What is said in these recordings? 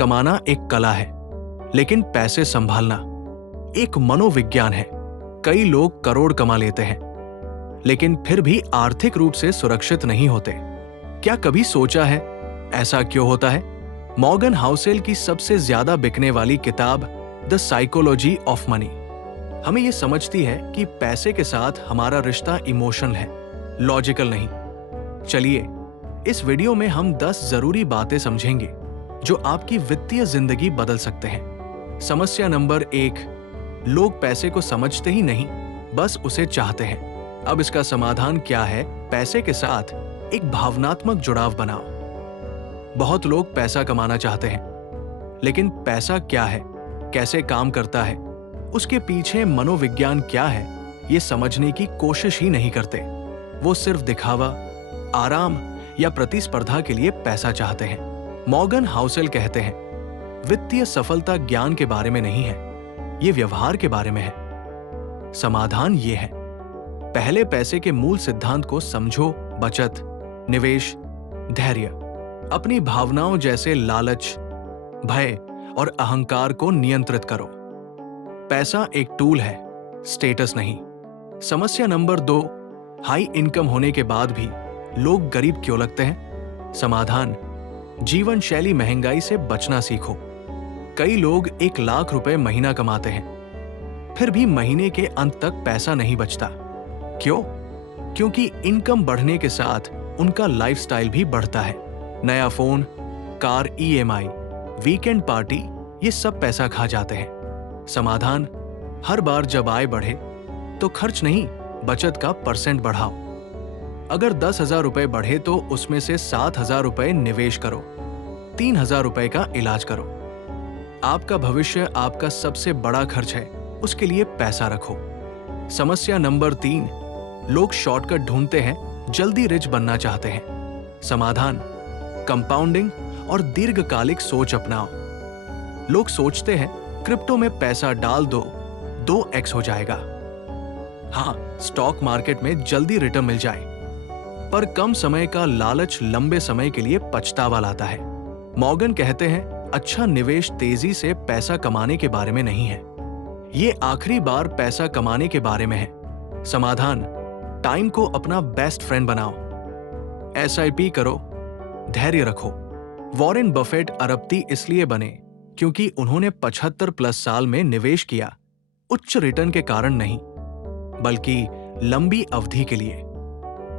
कमाना एक कला है, लेकिन पैसे संभालना एक मनोविज्ञान है। कई लोग करोड़ कमा लेते हैं, लेकिन फिर भी आर्थिक रूप से सुरक्षित नहीं होते। क्या कभी सोचा है ऐसा क्यों होता है? मॉर्गन हाउसेल की सबसे ज्यादा बिकने वाली किताब द साइकोलॉजी ऑफ मनी हमें यह समझती है कि पैसे के साथ हमारा रिश्ता इमोशनल है, लॉजिकल नहीं। चलिए इस वीडियो में हम 10 जरूरी बातें समझेंगे जो आपकी वित्तीय जिंदगी बदल सकते हैं। समस्या नंबर 1, लोग पैसे को समझते ही नहीं, बस उसे चाहते हैं। अब इसका समाधान क्या है? पैसे के साथ एक भावनात्मक जुड़ाव बनाओ। बहुत लोग पैसा कमाना चाहते हैं, लेकिन पैसा क्या है, कैसे काम करता है, उसके पीछे मनोविज्ञान क्या है, ये समझने की कोशिश ही नहीं करते। वो सिर्फ दिखावा, आराम या प्रतिस्पर्धा के लिए पैसा चाहते हैं। मॉर्गन हाउसेल कहते हैं, वित्तीय सफलता ज्ञान के बारे में नहीं है, ये व्यवहार के बारे में है। समाधान ये है, पहले पैसे के मूल सिद्धांत को समझो। बचत, निवेश, धैर्य। अपनी भावनाओं जैसे लालच, भय और अहंकार को नियंत्रित करो। पैसा एक टूल है, स्टेटस नहीं। समस्या नंबर 2, हाई इनकम होने के बाद भी लोग गरीब क्यों लगते हैं? समाधान, जीवन शैली महंगाई से बचना सीखो। कई लोग 1 लाख रुपए महीना कमाते हैं, फिर भी महीने के अंत तक पैसा नहीं बचता। क्यों? क्योंकि इनकम बढ़ने के साथ उनका लाइफस्टाइल भी बढ़ता है। नया phone, car EMI, weekend party, ये सब पैसा खा जाते हैं। समाधान, हर बार जब आय बढ़े तो खर्च नहीं, बचत का % बढ़ाओ। अगर 10,000 रुपए बढ़े तो उसमें से 7,000 रुपए निवेश करो, 3,000 रुपए का इलाज करो। आपका भविष्य आपका सबसे बड़ा खर्च है, उसके लिए पैसा रखो। समस्या नंबर 3, लोग शॉर्टकट ढूंढते हैं, जल्दी रिच बनना चाहते हैं। समाधान, कंपाउंडिंग और दीर्घकालिक सोच अपनाओ। लोग सोचते हैं क्रिप्टो में पैसा डाल दो, 2x हो जाएगा। हाँ, स्टॉक मार्केट में जल्दी रिटर्न मिल जाए, पर कम समय का लालच लंबे समय के लिए पछतावा लाता है। मॉर्गन कहते हैं, अच्छा निवेश तेजी से पैसा कमाने के बारे में नहीं है, ये आखिरी बार पैसा कमाने के बारे में है। समाधान, टाइम को अपना बेस्ट फ्रेंड बनाओ। SIP करो, धैर्य रखो। वॉरेन बफेट अरबपति इसलिए बने क्योंकि उन्होंने 75+ साल में निवेश किया, उच्च रिटर्न के कारण नहीं, बल्कि लंबी अवधि के लिए।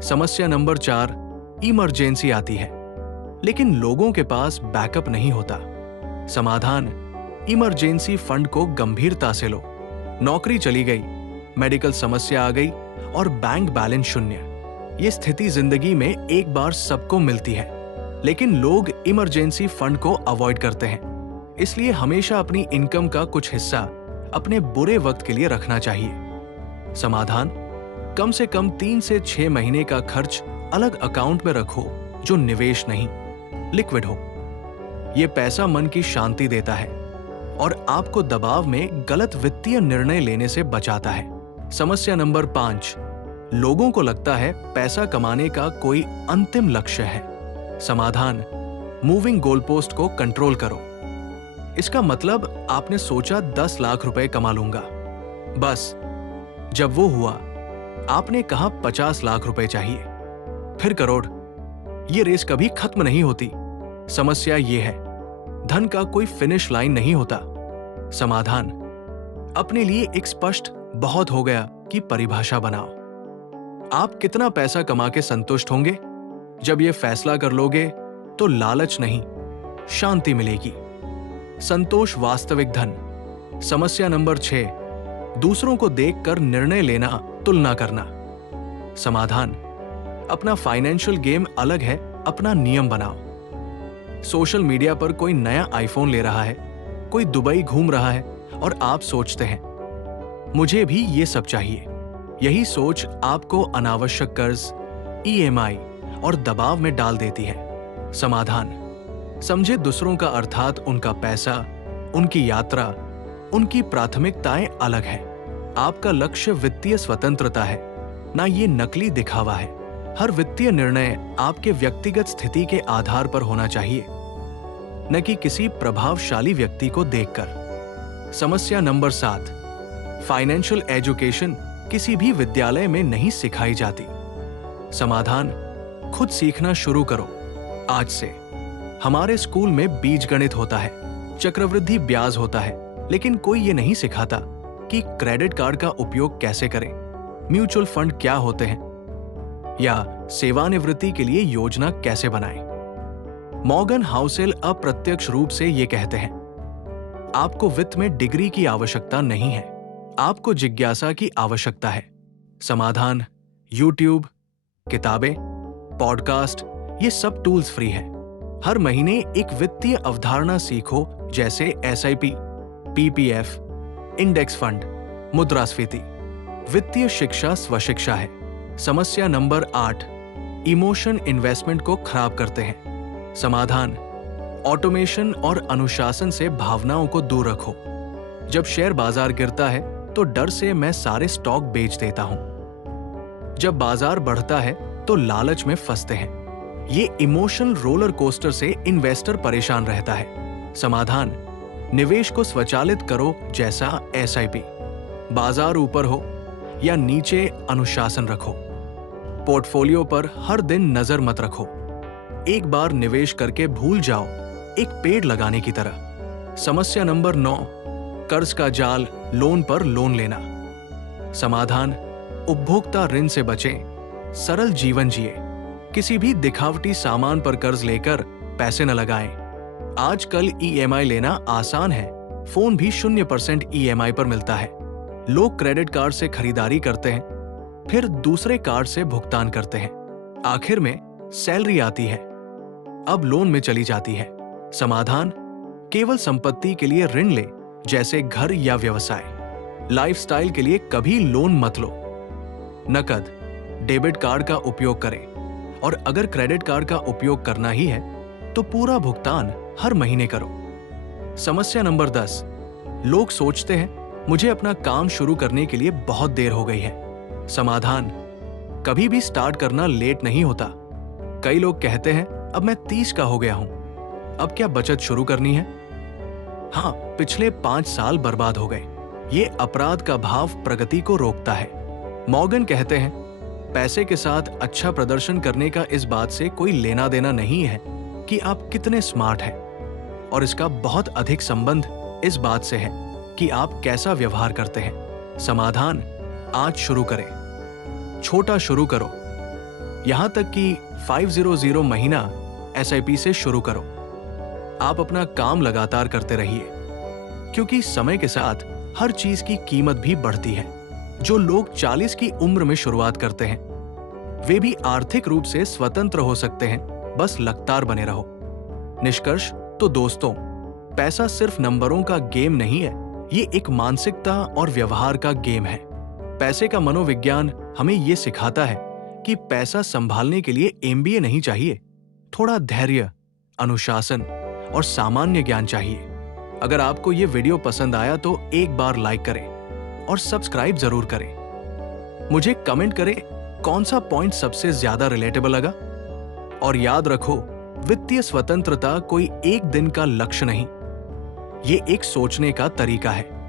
समस्या नंबर 4, इमरजेंसी आती है, लेकिन लोगों के पास बैकअप नहीं होता। समाधान, इमरजेंसी फंड को गंभीरता से लो। नौकरी चली गई, मेडिकल समस्या आ गई और बैंक बैलेंस शून्य। ये स्थिति जिंदगी में एक बार सबको मिलती है, लेकिन लोग इमरजेंसी फंड को अवॉइड करते हैं। इसलिए हमेशा अपनी इनकम का कुछ हिस्सा अपने बुरे वक्त के लिए रखना चाहिए। समाधान, कम से कम 3 से 6 महीने का खर्च अलग अकाउंट में रखो, जो निवेश नहीं, लिक्विड हो। यह पैसा मन की शांति देता है और आपको दबाव में गलत वित्तीय निर्णय लेने से बचाता है। समस्या नंबर 5, लोगों को लगता है पैसा कमाने का कोई अंतिम लक्ष्य है। समाधान, मूविंग गोलपोस्ट को कंट्रोल करो। इसका मतलब आपने सोचा 10 लाख रुपए कमा लूंगा, बस जब वो हुआ आपने कहा 50 लाख रुपए चाहिए, फिर करोड़। ये रेस कभी खत्म नहीं होती। समस्या ये है, धन का कोई फिनिश लाइन नहीं होता। समाधान, अपने लिए एक स्पष्ट बहुत हो गया की परिभाषा बनाओ। आप कितना पैसा कमा के संतुष्ट होंगे? जब ये फैसला कर लोगे तो लालच नहीं, शांति मिलेगी। संतोष वास्तविक धन। समस्या नंबर 6, दूसरों को देखकर निर्णय लेना, तुलना करना। समाधान, अपना फाइनेंशियल गेम अलग है, अपना नियम बनाओ। सोशल मीडिया पर कोई नया आईफोन ले रहा है, कोई दुबई घूम रहा है और आप सोचते हैं मुझे भी ये सब चाहिए। यही सोच आपको अनावश्यक कर्ज, EMI और दबाव में डाल देती है। समाधान, समझे दूसरों का अर्थात उनका पैसा, उनकी यात्रा, उनकी प्राथमिकताएं अलग है। आपका लक्ष्य वित्तीय स्वतंत्रता है, ना ये नकली दिखावा है। हर वित्तीय निर्णय आपके व्यक्तिगत स्थिति के आधार पर होना चाहिए। न कि किसी प्रभावशाली व्यक्ति को देखकर। समस्या नंबर 7, फाइनेंशियल एजुकेशन किसी भी विद्यालय में नहीं सिखाई जाती। समाधान, खुद सीखना शुरू करो आज से। हमारे स्कूल में बीजगणित होता है, चक्रवृद्धि ब्याज होता है, लेकिन कोई ये नहीं सिखाता कि क्रेडिट कार्ड का उपयोग कैसे करें, म्यूचुअल फंड क्या होते हैं, या सेवानिवृत्ति के लिए योजना कैसे बनाएं। मॉर्गन हाउसेल अप्रत्यक्ष रूप से ये कहते हैं, आपको वित्त में डिग्री की आवश्यकता नहीं है, आपको जिज्ञासा की आवश्यकता है। समाधान, यूट्यूब, किताबें, पॉडकास्ट, ये सब टूल्स फ्री हैं। हर महीने एक वित्तीय अवधारणा सीखो, जैसे एसआईपी, पीपीएफ, इंडेक्स फंड, मुद्रास्फीति। वित्तीय शिक्षा स्वशिक्षा है। समस्या नंबर 8, इमोशन इन्वेस्टमेंट को खराब करते हैं। समाधान, ऑटोमेशन और अनुशासन से भावनाओं को दूर रखो। जब शेयर बाजार गिरता है तो डर से मैं सारे स्टॉक बेच देता हूं। जब बाजार बढ़ता है तो लालच में फंसते हैं। ये इमोशनल रोलर कोस्टर से इन्वेस्टर परेशान रहता है। समाधान, निवेश को स्वचालित करो, जैसा एसआईपी। बाजार ऊपर हो या नीचे, अनुशासन रखो। पोर्टफोलियो पर हर दिन नजर मत रखो। एक बार निवेश करके भूल जाओ, एक पेड़ लगाने की तरह। समस्या नंबर 9, कर्ज का जाल, लोन पर लोन लेना। समाधान, उपभोक्ता ऋण से बचें, सरल जीवन जिए। किसी भी दिखावटी सामान पर कर्ज लेकर पैसे न लगाएं। आजकल ईएमआई लेना आसान है, फोन भी 0% ईएमआई पर मिलता है। लोग क्रेडिट कार्ड से खरीदारी करते हैं, फिर दूसरे कार्ड से भुगतान करते हैं। आखिर में सैलरी आती है, अब लोन में चली जाती है। समाधान, केवल संपत्ति के लिए ऋण ले, जैसे घर या व्यवसाय। लाइफस्टाइल के लिए कभी लोन मत लो। नकद, डेबिट कार्ड का उपयोग करें, और अगर क्रेडिट कार्ड का उपयोग करना ही है तो पूरा भुगतान हर महीने करो। समस्या नंबर 10, लोग सोचते हैं मुझे अपना काम शुरू करने के लिए बहुत देर हो गई है। समाधान, कभी भी स्टार्ट करना लेट नहीं होता। कई लोग कहते हैं अब मैं 30 का हो गया हूं, अब क्या बचत शुरू करनी है। हाँ, पिछले 5 साल बर्बाद हो गए। ये अपराध का भाव प्रगति को रोकता है। मॉर्गन कहते हैं, पैसे के साथ अच्छा प्रदर्शन करने का इस बात से कोई लेना देना नहीं है कि आप कितने स्मार्ट हैं, और इसका बहुत अधिक संबंध इस बात से है कि आप कैसा व्यवहार करते हैं। समाधान, आज शुरू करें, छोटा शुरू करो। यहां तक कि 500 महीना एसआईपी से शुरू करो। आप अपना काम लगातार करते रहिए, क्योंकि समय के साथ हर चीज की कीमत भी बढ़ती है। जो लोग 40 की उम्र में शुरुआत करते हैं, वे भी आर्थिक रूप से स्वतंत्र हो सकते हैं, बस लगातार बने रहो। निष्कर्ष तो दोस्तों, पैसा सिर्फ नंबरों का गेम नहीं है, ये एक मानसिकता और व्यवहार का गेम है। पैसे का मनोविज्ञान हमें ये सिखाता है कि पैसा संभालने के लिए एमबीए नहीं चाहिए, थोड़ा धैर्य, अनुशासन और सामान्य ज्ञान चाहिए। अगर आपको ये वीडियो पसंद आया तो एक बार लाइक करें और सब्सक्राइब जरूर करें। मुझे कमेंट करें कौन सा पॉइंट सबसे ज्यादा रिलेटेबल लगा। और याद रखो, वित्तीय स्वतंत्रता कोई एक दिन का लक्ष्य नहीं, ये एक सोचने का तरीका है।